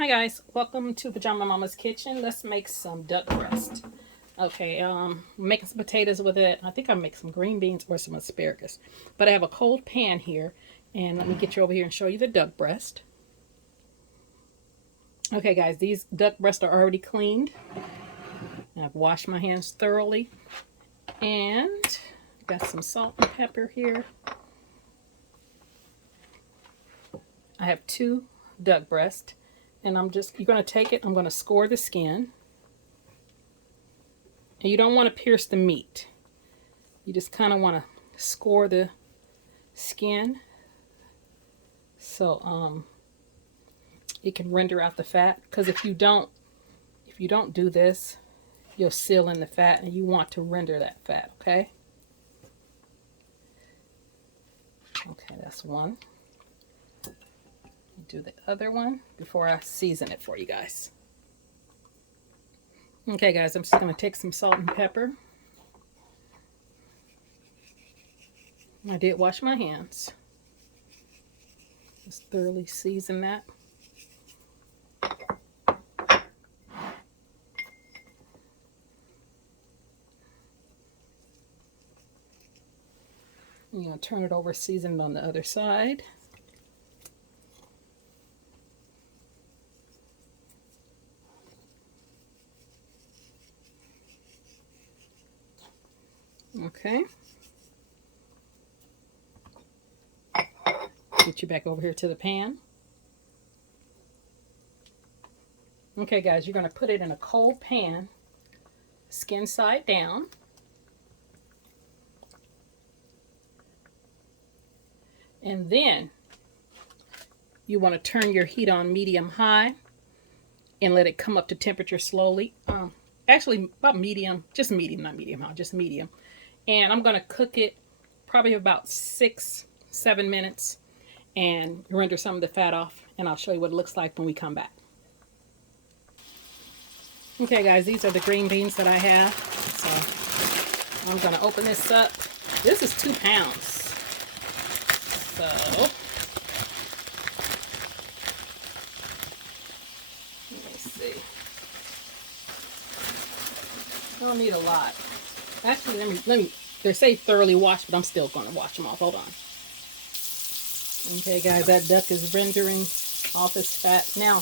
Hi guys, welcome to Pajama Mama's Kitchen. Let's make some duck breast. Okay, making some potatoes with it. I think I'll make some green beans or some asparagus. But I have a cold pan here, and let me get you over here and show you the duck breast. Okay guys, these duck breasts are already cleaned. I've washed my hands thoroughly. And got some salt and pepper here. I have 2 duck breasts. And you're going to take it, I'm going to score the skin. And you don't want to pierce the meat. You just kind of want to score the skin so it can render out the fat. Because if you don't do this, you'll seal in the fat, and you want to render that fat, okay? Okay, that's one. Do the other one before I season it for you guys. Okay guys, I'm just going to take some salt and pepper. I did wash my hands. Just thoroughly season that. I'm going to turn it over, seasoned on the other side. Okay. Get you back over here to the pan. Okay guys, you're going to put it in a cold pan, skin side down. And then you want to turn your heat on medium high and let it come up to temperature slowly. Actually about medium, just medium, not medium high, just medium. And I'm going to cook it probably about 6-7 minutes and render some of the fat off. And I'll show you what it looks like when we come back. Okay guys, these are the green beans that I have. So I'm going to open this up. This is 2 pounds. So let me see. I don't need a lot. Actually, let me, they say thoroughly washed, but I'm still going to wash them off. Hold on. Okay, guys, that duck is rendering off its fat. Now,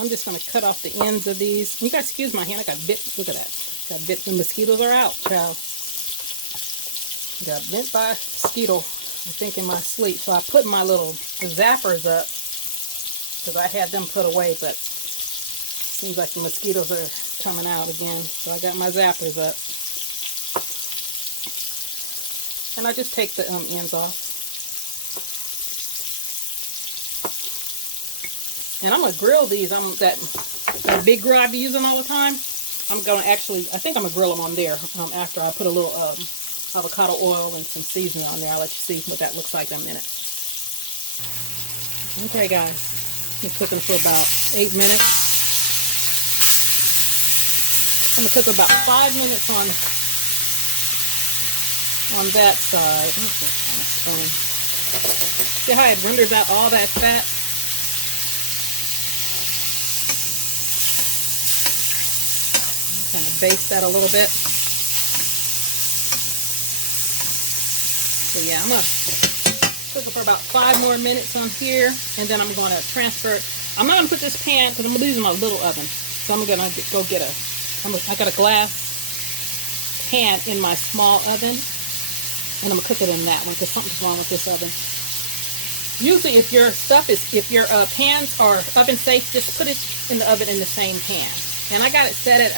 I'm just going to cut off the ends of these. You guys, excuse my hand. I got bit. Look at that. Got bit. The mosquitoes are out, child. Got bit by a mosquito, I think, in my sleep. So I put my little zappers up because I had them put away, but seems like the mosquitoes are coming out again. So I got my zappers up. And I just take the ends off. And I'm going to grill these. That big grill I be using all the time. I'm going to actually, I think I'm going to grill them on there after I put a little avocado oil and some seasoning on there. I'll let you see what that looks like in a minute. Okay guys, I'm cooking for about 8 minutes. I'm going to cook about 5 minutes on that side. See how it renders out all that fat? Kind of baste that a little bit. So yeah, I'm going to cook it for about 5 more minutes on here, and then I'm going to transfer it. I'm not going to put this pan, because I'm using my little oven. So I'm going to go get I got a glass pan in my small oven, and I'm going to cook it in that one, because something's wrong with this oven. Usually if your pans are oven safe, just put it in the oven in the same pan. And I got it set at,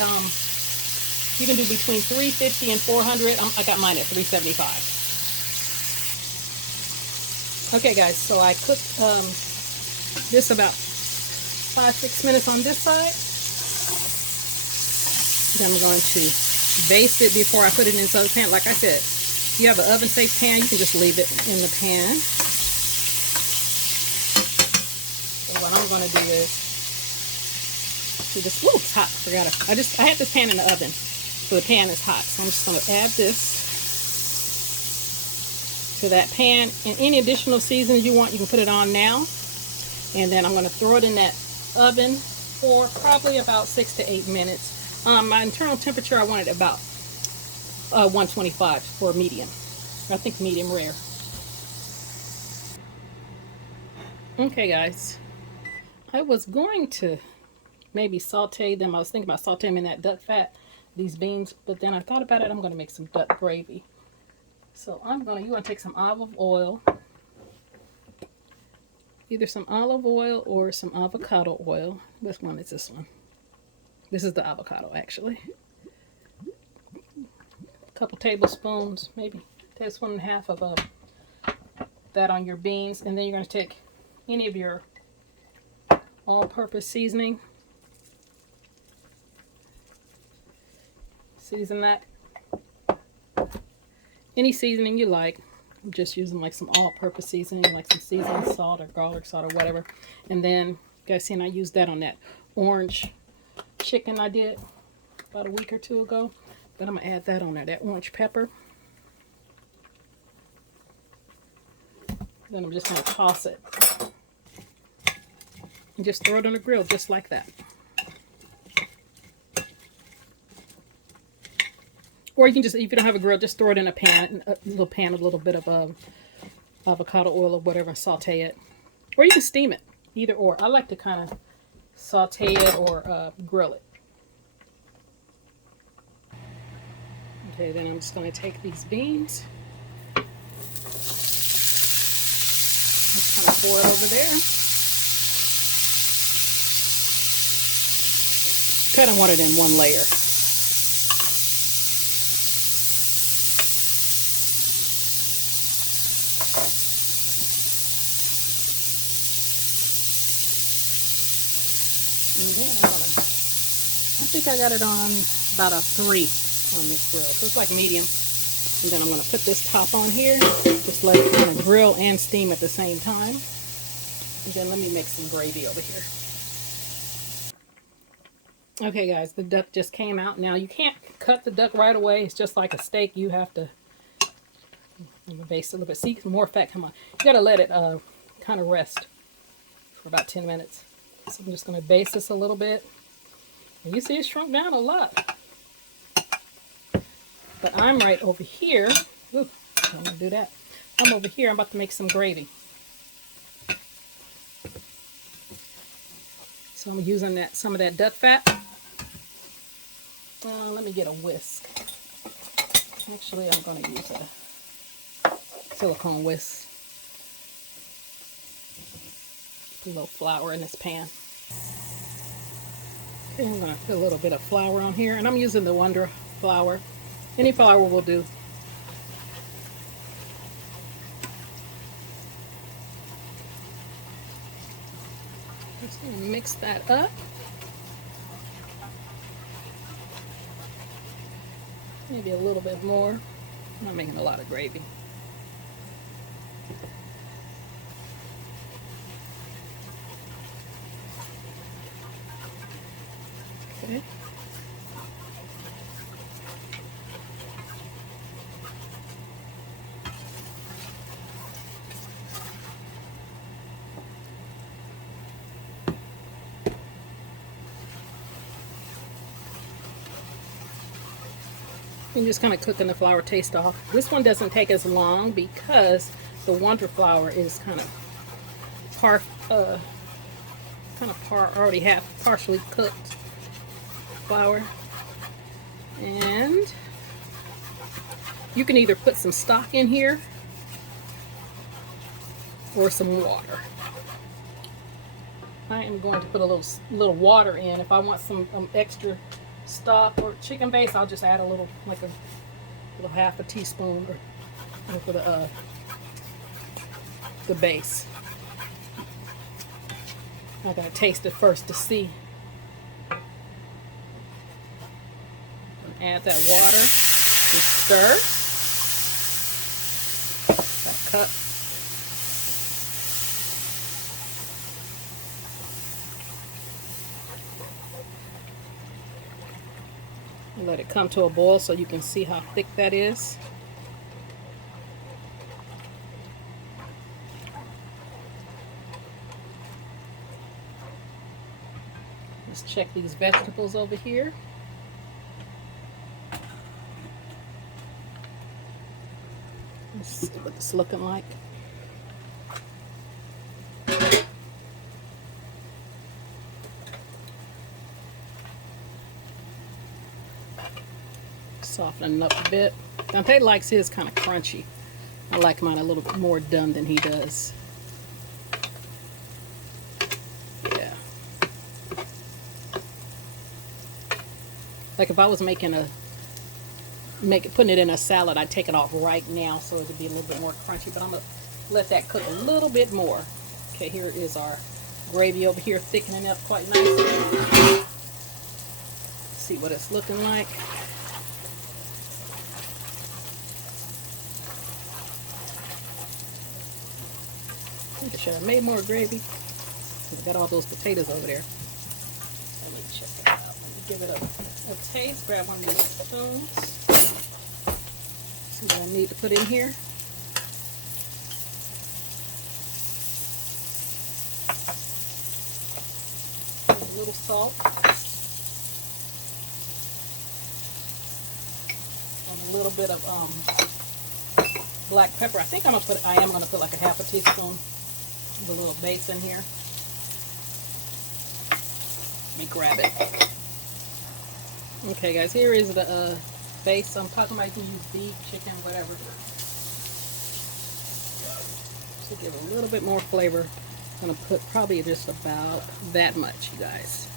you can do between 350 and 400. I got mine at 375. Okay guys, so I cooked this about 5-6 minutes on this side. Then I'm going to baste it before I put it in this other pan. Like I said, if you have an oven safe pan, you can just leave it in the pan. So what I'm going to do is, see this, ooh, it's hot, I had this pan in the oven, so the pan is hot. So I'm just going to add this to that pan, and any additional seasonings you want, you can put it on now. And then I'm going to throw it in that oven for probably about 6 to 8 minutes. My internal temperature, I want it about 125 for medium. I think medium rare. Okay guys, I was going to maybe saute them. I was thinking about sauteing them in that duck fat, these beans, but then I thought about it. I'm going to make some duck gravy. So you're going to take some olive oil, either some olive oil or some avocado oil. Which one is this one? This is the avocado, actually. A couple tablespoons, maybe a tablespoon and a half of that on your beans. And then you're going to take any of your all-purpose seasoning. Season that. Any seasoning you like. I'm just using like some all-purpose seasoning, like some seasoned salt or garlic salt or whatever. And then, you guys see, I used that on that orange chicken I did about a week or two ago. But I'm going to add that on there, that orange pepper. Then I'm just going to toss it. And just throw it on the grill just like that. Or you can just, if you don't have a grill, just throw it in a pan, a little pan with a little bit of avocado oil or whatever, and saute it. Or you can steam it, either or. I like to kind of saute it or grill it. Okay, then I'm just going to take these beans. Just kind of pour it over there. Kind of want it in one layer. And then I think I got it on about a 3 on this grill. So it's like medium. And then I'm going to put this top on here. Just let it kind of grill and steam at the same time. And then let me make some gravy over here. Okay guys, the duck just came out. Now you can't cut the duck right away. It's just like a steak. You have to baste it a little bit. See, more fat come on. You got to let it kind of rest for about 10 minutes. So I'm just going to baste this a little bit. And you see it shrunk down a lot. But I'm right over here. Ooh, I'm going to do that. I'm over here. I'm about to make some gravy. So I'm using some of that duck fat. Let me get a whisk. Actually, I'm going to use a silicone whisk. Put a little flour in this pan. Okay, I'm going to put a little bit of flour on here. And I'm using the Wonder flour. Any flour will do. Just going to mix that up. Maybe a little bit more. I'm not making a lot of gravy. Okay. And just kind of cooking the flour taste off. This one doesn't take as long because the Wonder flour is kind of already half partially cooked flour. And you can either put some stock in here or some water. I am going to put a little water in. If I want some extra stock or chicken base, I'll just add a little, like a little half a teaspoon or for the base. I gotta taste it first to see. Add that water. Just stir. That cup. Let it come to a boil so you can see how thick that is. Let's check these vegetables over here. Let's see what it's looking like. Soften it up a bit. Dante likes his kind of crunchy. I like mine a little more done than he does. Yeah. Like if I was making putting it in a salad, I'd take it off right now so it would be a little bit more crunchy, but I'm gonna let that cook a little bit more. Okay, here is our gravy over here, thickening up quite nicely. Let's see what it's looking like. I think I should have made more gravy. I got all those potatoes over there. Let me check it out. Let me give it a taste. Grab one of these spoons. See what I need to put in here. A little salt. And a little bit of black pepper. I think I am gonna put like a half a teaspoon of a little base in here. Let me grab it. Okay guys, here is the base. I'm talking about you can use beef, chicken, whatever. To give a little bit more flavor, I'm gonna put probably just about that much, you guys.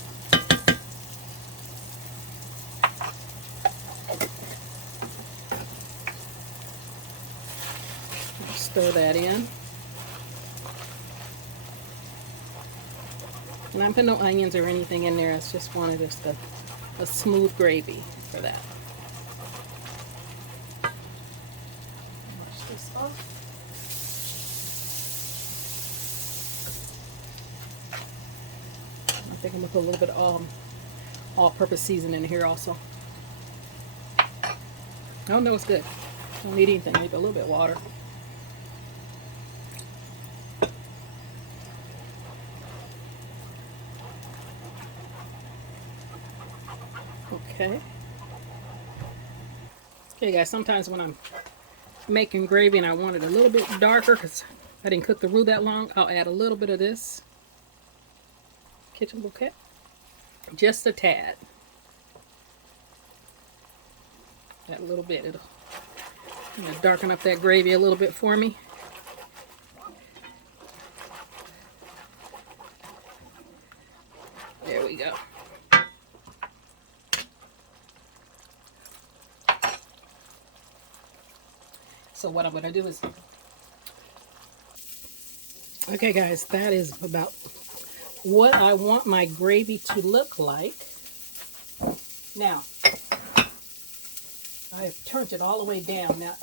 Stir that in. And I'm putting no onions or anything in there. I just wanted just a smooth gravy for that. Wash this off. I think I'm gonna put a little bit of all-purpose seasoning in here also. Oh no, it's good. Don't need anything. Maybe a little bit of water. Okay. Okay guys, sometimes when I'm making gravy and I want it a little bit darker because I didn't cook the roux that long, I'll add a little bit of this kitchen bouquet. Just a tad. That little bit. It'll darken up that gravy a little bit for me. There we go. So what I'm going to do is, okay guys, that is about what I want my gravy to look like. Now, I've turned it all the way down. Now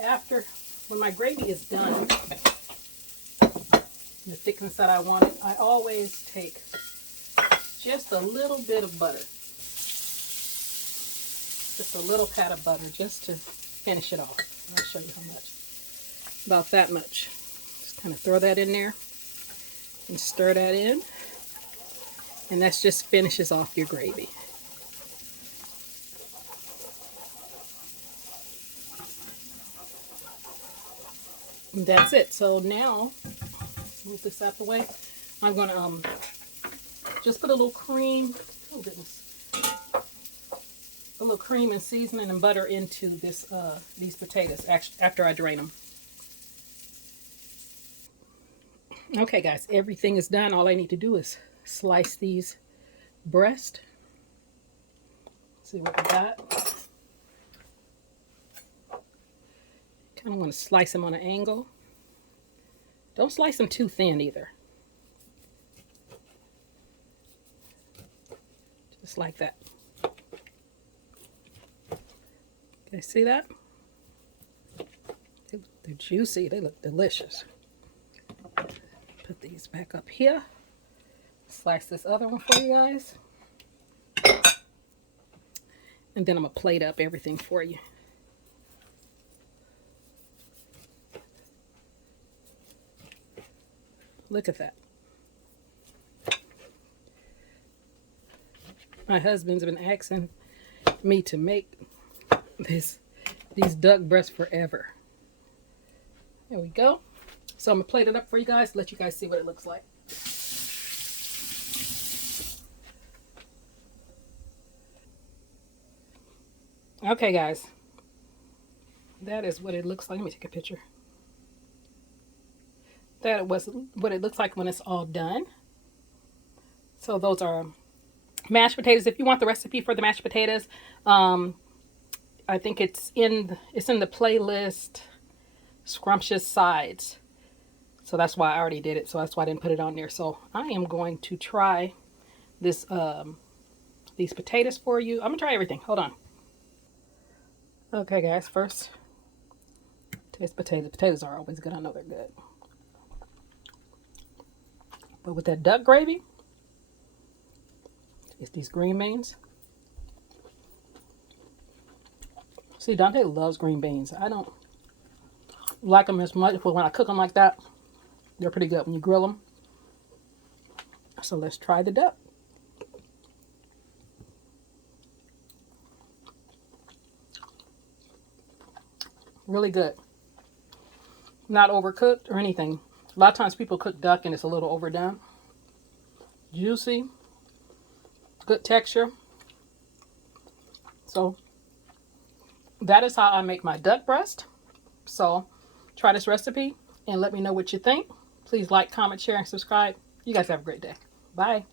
when my gravy is done, the thickness that I want it, I always take just a little bit of butter. Just a little pat of butter just to finish it off. I'll show you how much. About that much. Just kind of throw that in there and stir that in. And that just finishes off your gravy. And that's it. So now, move this out the way. I'm going to just put a little cream. Oh goodness. A little cream and seasoning and butter into this these potatoes after I drain them. Okay guys, everything is done. All I need to do is slice these breast. See what we got. Kind of want to slice them on an angle. Don't slice them too thin either. Just like that. Okay, see that? They're juicy. They look delicious. Put these back up here. Slice this other one for you guys. And then I'm going to plate up everything for you. Look at that. My husband's been asking me to make these duck breasts forever. There we go. So I'm gonna plate it up for you guys, let you guys see what it looks like. Okay, guys, that is what it looks like. Let me take a picture. That was what it looks like when it's all done. So those are mashed potatoes. If you want the recipe for the mashed potatoes, I think it's in the playlist Scrumptious Sides. So that's why I already did it. So that's why I didn't put it on there. So I am going to try this these potatoes for you. I'm gonna try everything. Hold on. Okay, guys. First, taste potatoes. Potatoes are always good. I know they're good. But with that duck gravy, it's these green beans. See, Dante loves green beans. I don't like them as much, but when I cook them like that, they're pretty good when you grill them. So let's try the duck. Really good. Not overcooked or anything. A lot of times people cook duck and it's a little overdone. Juicy. Good texture. So that is how I make my duck breast. So try this recipe and let me know what you think. Please like, comment, share, and subscribe. You guys have a great day. Bye.